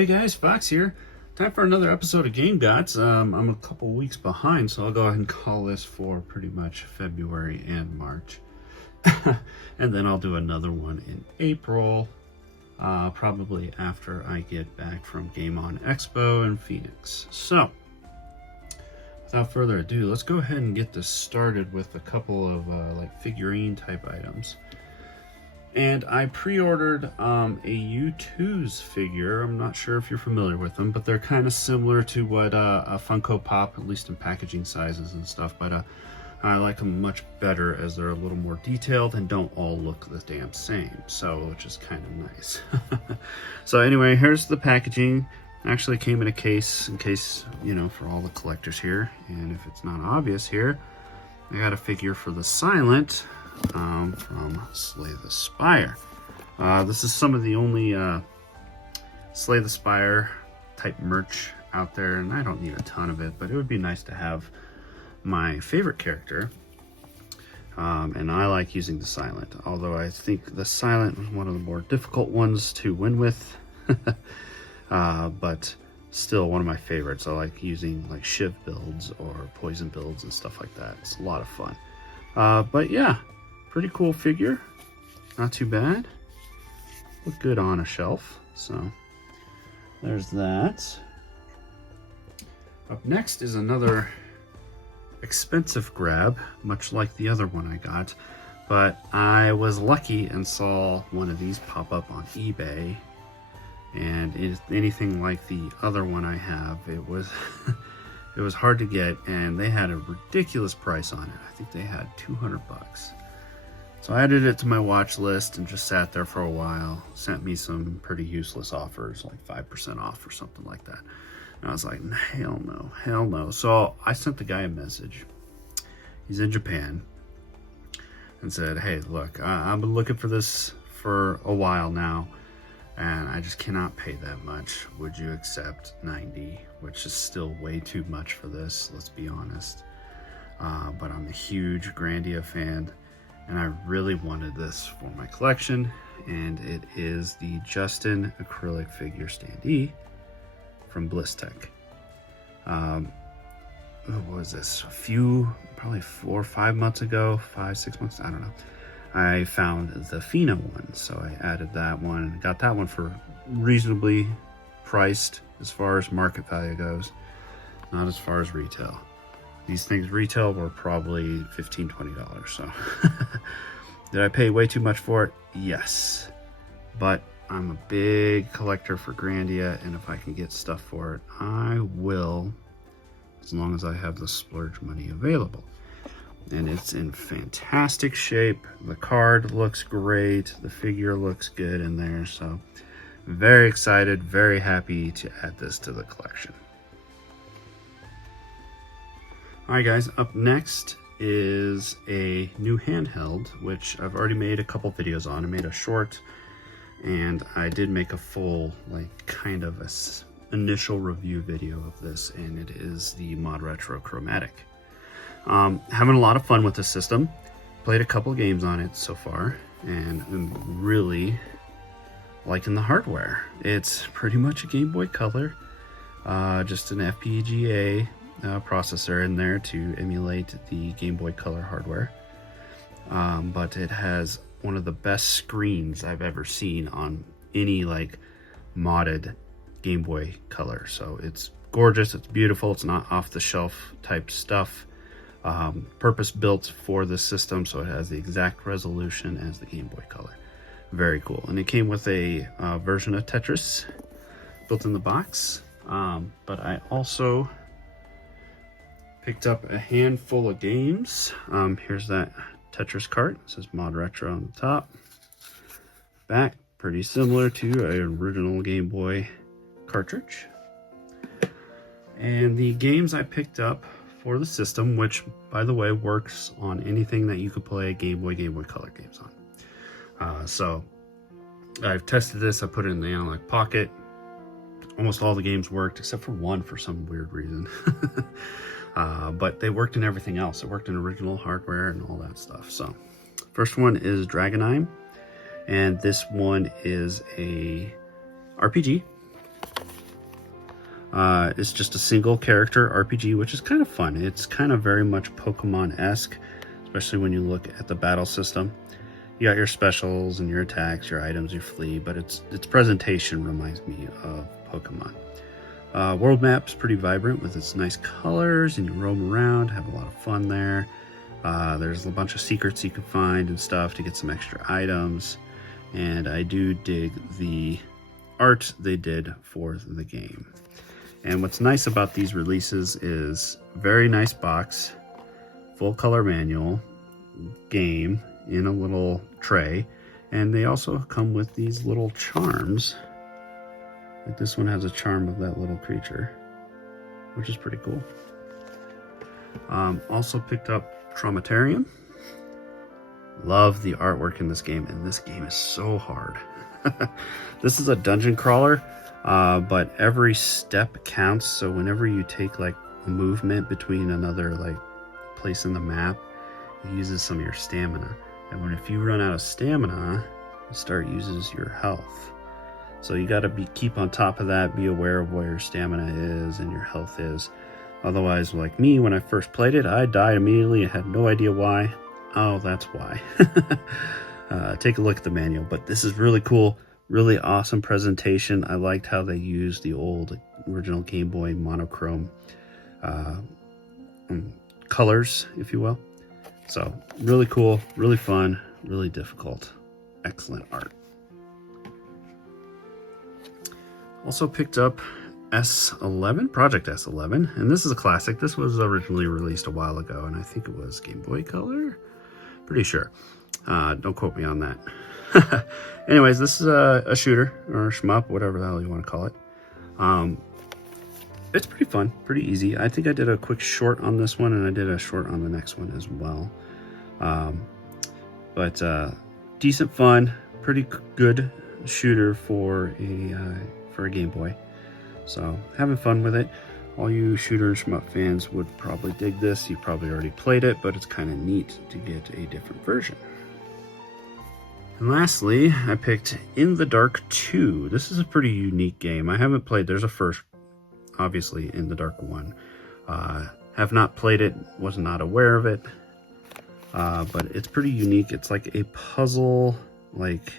Hey guys, Fox here. Time for another episode of Game Gods. I'm a couple weeks behind, so I'll go ahead and call this for pretty much February and March. And then I'll do another one in April, probably after I get back from Game On Expo in Phoenix. So, without further ado, let's go ahead and get this started with a couple of like figurine type items. And I pre-ordered a U2's figure. I'm not sure if you're familiar with them, but they're kind of similar to what a Funko Pop, at least in packaging sizes and stuff. But I like them much better as they're a little more detailed and don't all look the damn same. So, which is kind of nice. So anyway, here's the packaging. Actually came in a case, in case, you know, for all the collectors here. And if it's not obvious here, I got a figure for the Silent from Slay the Spire. This is some of the only Slay the Spire type merch out there, and I don't need a ton of it, but it would be nice to have my favorite character. And I like using the Silent, although I think the Silent was one of the more difficult ones to win with. But still one of my favorites. I like using like Shiv builds or poison builds and stuff like that. It's a lot of fun. But yeah, pretty cool figure. Not too bad. Look good on a shelf. So there's that. Up next is another expensive grab, much like the other one I got. But I was lucky and saw one of these pop up on eBay. And it's anything like the other one I have. It was it was hard to get, and they had a ridiculous price on it. I think they had 200 bucks. So I added it to my watch list and just sat there for a while. Sent me some pretty useless offers, like 5% off or something like that. And I was like, hell no, hell no. So I sent the guy a message. He's in Japan. And said, hey, look, I've been looking for this for a while now, and I just cannot pay that much. Would you accept 90, which is still way too much for this, let's be honest. But I'm a huge Grandia fan, and I really wanted this for my collection, and it is the Justin acrylic figure Standee from Blisstech. What was this? Probably 4 or 5 months ago, 5, 6 months, I don't know. I found the Fina one, so I added that one. Got that one for reasonably priced as far as market value goes, not as far as retail. These things retail were probably $15, $20, so. Did I pay way too much for it? Yes. But I'm a big collector for Grandia, and if I can get stuff for it, I will, as long as I have the splurge money available. And it's in fantastic shape. The card looks great. The figure looks good in there. So very excited, very happy to add this to the collection. All right, guys, up next is a new handheld, which I've already made a couple videos on. I made a short, and I did make a full, like, kind of initial review video of this, and it is the Mod Retro Chromatic. Having a lot of fun with the system. Played a couple games on it so far, and I'm really liking the hardware. It's pretty much a Game Boy Color, just an FPGA processor in there to emulate the Game Boy Color hardware. But it has one of the best screens I've ever seen on any like modded Game Boy Color. So it's gorgeous, it's beautiful, it's not off-the-shelf type stuff. Purpose built for this system, so it has the exact resolution as the Game Boy Color. Very cool. And it came with a version of Tetris built in the box. But I also picked up a handful of games. Here's that Tetris cart. It says Mod Retro on the top. Back, pretty similar to an original Game Boy cartridge. And the games I picked up for the system, which by the way works on anything that you could play Game Boy Color games on. So I've tested this, I put it in the Analog Pocket. Almost all the games worked except for one for some weird reason. But they worked in everything else. It worked in original hardware and all that stuff. So first one is Dragonime, and this one is a RPG. It's just a single character RPG, which is kind of fun. It's kind of very much Pokemon-esque, especially when you look at the battle system. You got your specials and your attacks, your items, your flee, but its presentation reminds me of Pokemon. World map's pretty vibrant with its nice colors, and you roam around, have a lot of fun there. There's a bunch of secrets you can find and stuff to get some extra items, and I do dig the art they did for the game. And what's nice about these releases is very nice box, full color manual, game in a little tray, and they also come with these little charms. Like this one has a charm of that little creature, which is pretty cool. Also picked up Traumatarium. Love the artwork in this game, and this game is so hard. This is a dungeon crawler, but every step counts. So whenever you take like a movement between another like place in the map, it uses some of your stamina. And if you run out of stamina, it uses your health. So you got to keep on top of that, be aware of where your stamina is and your health is. Otherwise, like me, when I first played it, I died immediately and had no idea why. Oh, that's why. Take a look at the manual, but this is really cool. Really awesome presentation. I liked how they used the old original Game Boy monochrome colors, if you will. So really cool, really fun, really difficult. Excellent art. Also picked up S11, Project S11, and this is a classic. This was originally released a while ago, and I think it was Game Boy Color. Pretty sure. Don't quote me on that. Anyways, this is a shooter or shmup, whatever the hell you want to call it. It's pretty fun, pretty easy. I think I did a quick short on this one, and I did a short on the next one as well. But decent fun, pretty good shooter for a Game Boy. So having fun with it. All you shooter and shmup fans would probably dig this. You probably already played it, but it's kind of neat to get a different version. And lastly, I picked In the Dark 2. This is a pretty unique game. I haven't played, there's a first, obviously, In the Dark 1. Have not played it, was not aware of it, but it's pretty unique. It's like a puzzle, like,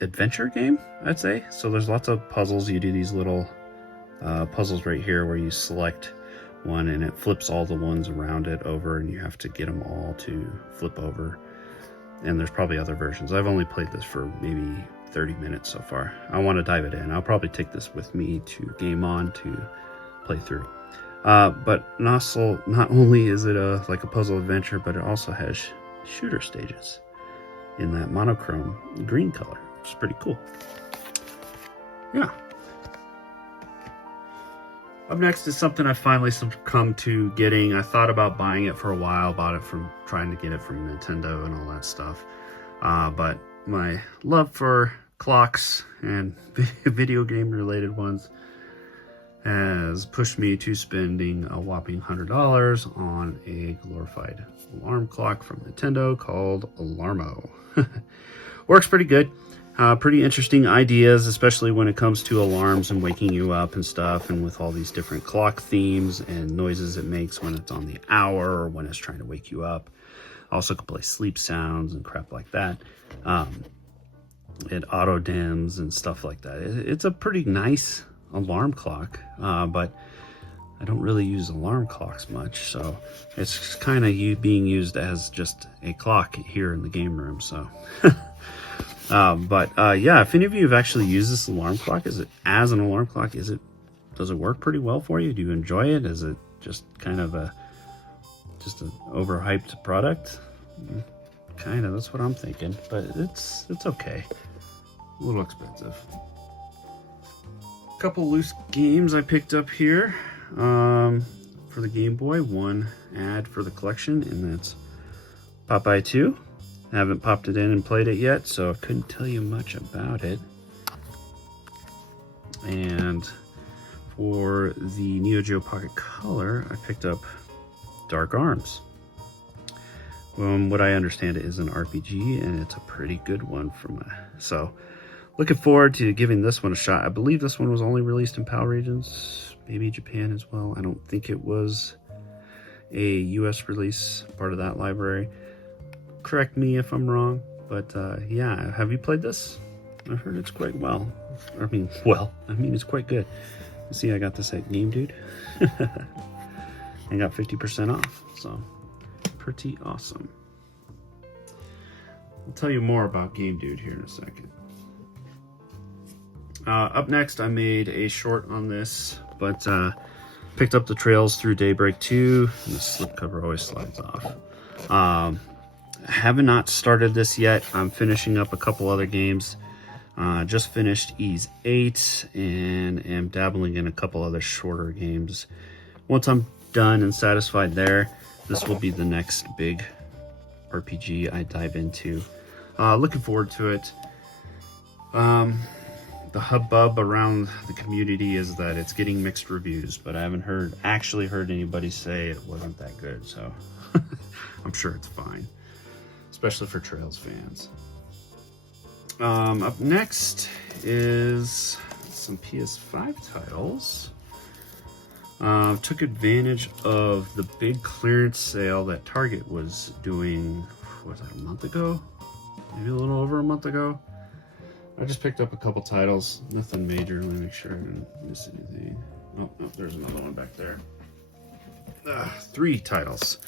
adventure game, I'd say. So there's lots of puzzles. You do these little puzzles right here where you select one and it flips all the ones around it over, and you have to get them all to flip over. And there's probably other versions. I've only played this for maybe 30 minutes so far. I want to dive it in. I'll probably take this with me to Game On to play through. But also, not only is it like a puzzle adventure, but it also has shooter stages in that monochrome green color, which is pretty cool. Yeah. Up next is something I finally come to getting. I thought about buying it for a while, bought it from trying to get it from Nintendo and all that stuff. But my love for clocks and video game related ones has pushed me to spending a whopping $100 on a glorified alarm clock from Nintendo called Alarmo. Works pretty good. Pretty interesting ideas, especially when it comes to alarms and waking you up and stuff, and with all these different clock themes and noises it makes when it's on the hour or when it's trying to wake you up. Also can play sleep sounds and crap like that. It auto dims and stuff like that. It's a pretty nice alarm clock, but I don't really use alarm clocks much, so it's kind of being used as just a clock here in the game room. So yeah, if any of you have actually used this alarm clock, is it as an alarm clock? Does it work pretty well for you? Do you enjoy it? Is it just kind of just an overhyped product? Kind of, that's what I'm thinking, but it's okay. A little expensive. A couple loose games I picked up here for the Game Boy. One ad for the collection, and that's Popeye 2. I haven't popped it in and played it yet, so I couldn't tell you much about it. And for the Neo Geo Pocket Color, I picked up Dark Arms. What I understand, it is an RPG, and it's a pretty good one so looking forward to giving this one a shot. I believe this one was only released in PAL regions, maybe Japan as well. I don't think it was a US release, part of that library. Correct me if I'm wrong, but yeah, have you played this? I've heard it's quite well. I mean, it's quite good. You see, I got this at Game Dude. I got 50% off, so pretty awesome. I'll tell you more about Game Dude here in a second. Up next, I made a short on this, but picked up the Trails Through Daybreak 2. And the slipcover always slides off. I have not started this yet. I'm finishing up a couple other games. Just finished Ease 8 and am dabbling in a couple other shorter games. Once I'm done and satisfied there, this will be the next big RPG I dive into. Looking forward to it. The hubbub around the community is that it's getting mixed reviews, but I haven't actually heard anybody say it wasn't that good, so I'm sure it's fine, especially for Trails fans. Up next is some PS5 titles. Took advantage of the big clearance sale that Target was doing, was that a month ago? Maybe a little over a month ago. I just picked up a couple titles, nothing major. Let me make sure I didn't miss anything. Oh, no, there's another one back there. 3 titles.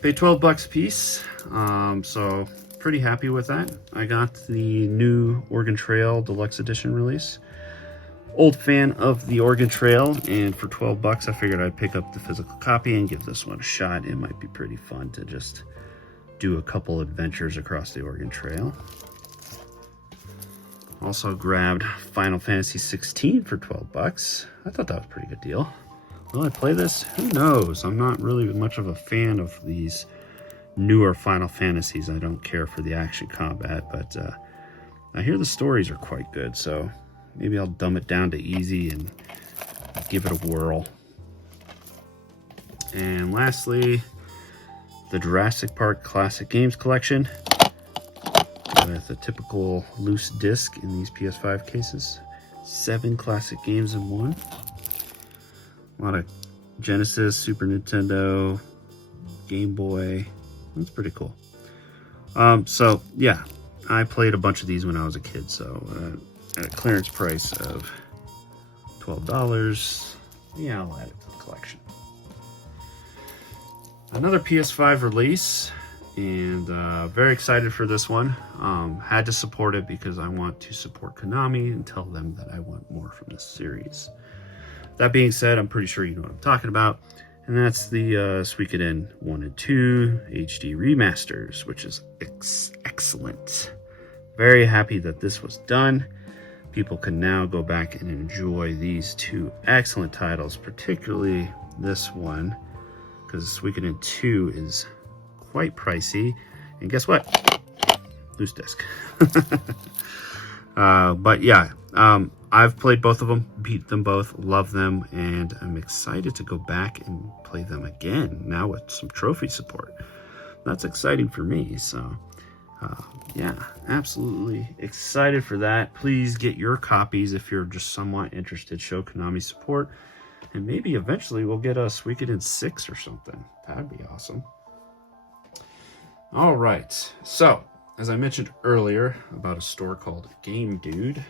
Paid $12 a piece, so pretty happy with that. I got the new Oregon Trail Deluxe Edition release. Old fan of the Oregon Trail, and for $12 I figured I'd pick up the physical copy and give this one a shot. It might be pretty fun to just do a couple adventures across the Oregon Trail. Also grabbed Final Fantasy 16 for $12. I thought that was a pretty good deal. Will I play this? Who knows? I'm not really much of a fan of these newer Final Fantasies. I don't care for the action combat, but I hear the stories are quite good, so maybe I'll dumb it down to easy and give it a whirl. And lastly, the Jurassic Park Classic Games Collection, with a typical loose disc in these PS5 cases. 7 classic games in one. A lot of Genesis, Super Nintendo, Game Boy. That's pretty cool. So yeah, I played a bunch of these when I was a kid, so at a clearance price of $12, yeah, I'll add it to the collection. Another PS5 release, and very excited for this one. Had to support it because I want to support Konami and tell them that I want more from this series. That being said, I'm pretty sure you know what I'm talking about, and that's the Suikoden 1 and 2 HD remasters, which is excellent. Very happy that this was done. People can now go back and enjoy these 2 excellent titles, particularly this one, because Suikoden 2 is quite pricey, and guess what? Loose disc. But yeah, I've played both of them, beat them both, love them, and I'm excited to go back and play them again, now with some trophy support. That's exciting for me, so yeah, absolutely excited for that. Please get your copies if you're just somewhat interested. Show Konami support, and maybe eventually we'll get a Suikoden 6 or something. That'd be awesome. All right, so as I mentioned earlier about a store called Game Dude,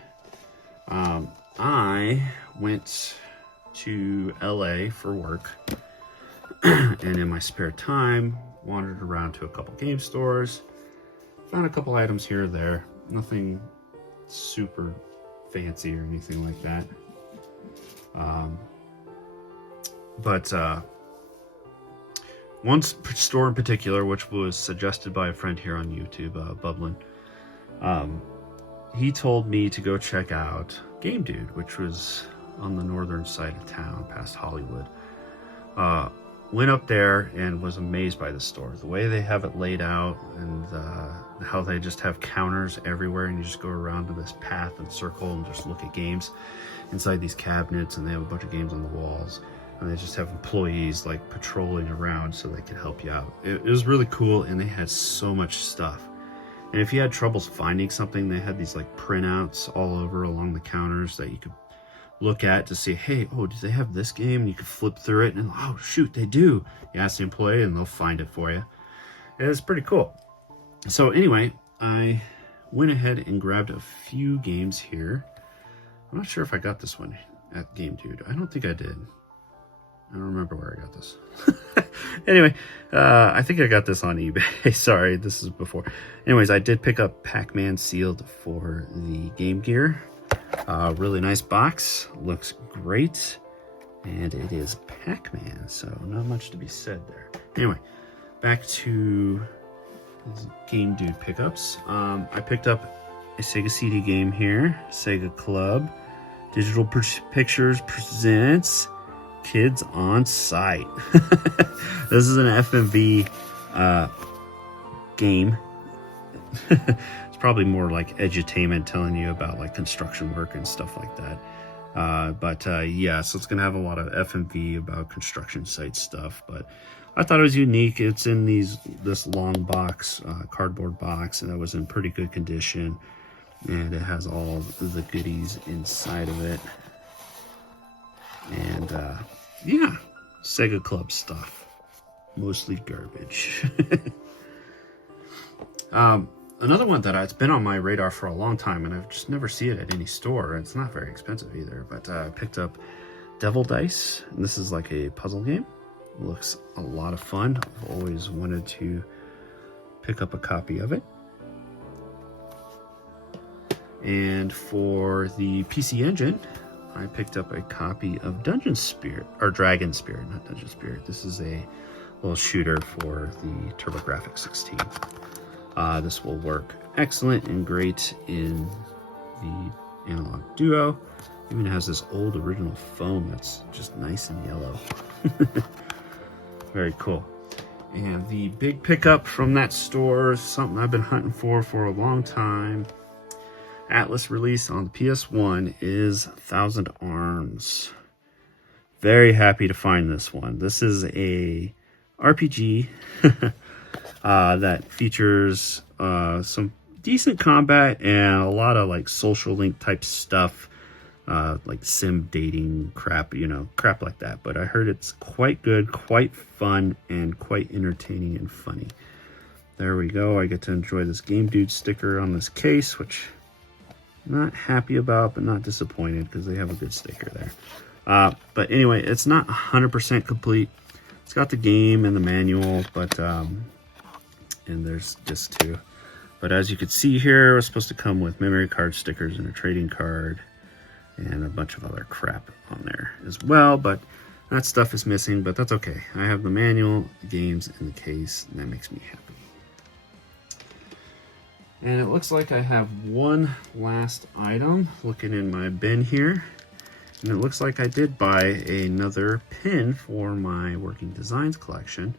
I went to LA for work and in my spare time wandered around to a couple game stores, found a couple items here or there, nothing super fancy or anything like that. But one store in particular, which was suggested by a friend here on YouTube, Bublin, he told me to go check out Game Dude, which was on the northern side of town, past Hollywood. Went up there and was amazed by the store. The way they have it laid out, and how they just have counters everywhere, and you just go around to this path and circle and just look at games inside these cabinets, and they have a bunch of games on the walls. And they just have employees like patrolling around so they can help you out. It was really cool, and they had so much stuff. And if you had troubles finding something, they had these like printouts all over along the counters that you could look at to see, hey, oh, do they have this game? And you could flip through it and, oh, shoot, they do. You ask the employee and they'll find it for you. It's pretty cool. So anyway, I went ahead and grabbed a few games here. I'm not sure if I got this one at Game Dude. I don't think I did. I don't remember where I got this. Anyway, I think I got this on eBay. Sorry, this is before. Anyways, I did pick up Pac-Man sealed for the Game Gear. Really nice box. Looks great. And it is Pac-Man, so not much to be said there. Anyway, back to Game Dude pickups. I picked up a Sega CD game here. Sega Club. Digital Pictures presents Kids on Site. This is an FMV game. It's probably more like edutainment, telling you about like construction work and stuff like that. Yeah, so it's gonna have a lot of FMV about construction site stuff. But I thought it was unique. It's in this long box, cardboard box, and it was in pretty good condition. And it has all the goodies inside of it. And yeah, Sega Club stuff. Mostly garbage. Another one that it's been on my radar for a long time, and I've just never seen it at any store. It's not very expensive either, but I picked up Devil Dice. And this is like a puzzle game. It looks a lot of fun. I've always wanted to pick up a copy of it. And for the PC Engine, I picked up a copy of Dragon Spirit, not Dungeon Spirit. This is a little shooter for the TurboGrafx 16. This will work excellent and great in the Analog Duo. Even has this old original foam that's just nice and yellow. Very cool. And the big pickup from that store is something I've been hunting for a long time. Atlas release on the PS1 is 1,000 Arms. Very happy to find this one. This is a RPG that features some decent combat and a lot of like social link type stuff, like sim dating crap, crap like that. But I heard it's quite good, quite fun, and quite entertaining and funny. There we go. I get to enjoy this Game Dude sticker on this case, which I'm not happy about, but not disappointed because they have a good sticker there. But anyway, it's not 100% complete. It's got the game and the manual, but and there's disc 2. But as you can see here, it was supposed to come with memory card stickers and a trading card and a bunch of other crap on there as well. But that stuff is missing, but that's okay. I have the manual, the games, and the case, and that makes me happy. And it looks like I have one last item looking in my bin here. And it looks like I did buy another pin for my Working Designs collection.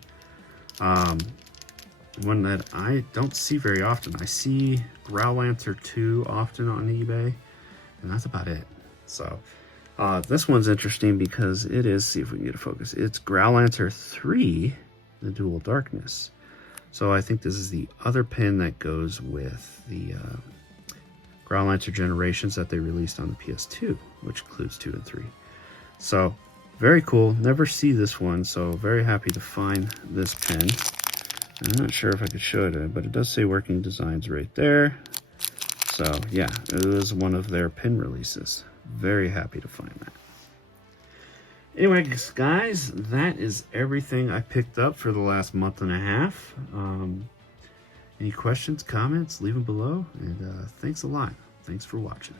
One that I don't see very often. I see Growlancer 2 often on eBay, and that's about it. So this one's interesting because it is, see if we can get a focus, it's Growlancer 3, The Dual Darkness. So I think this is the other pin that goes with the Growlancer Generations that they released on the PS2, which includes 2 and 3. So very cool. Never see this one, so very happy to find this pin. I'm not sure if I could show it, but it does say Working Designs right there. So yeah, it was one of their pin releases. Very happy to find that. Anyway, guys, that is everything I picked up for the last month and a half. Any questions, comments, leave them below. And thanks a lot. Thanks for watching.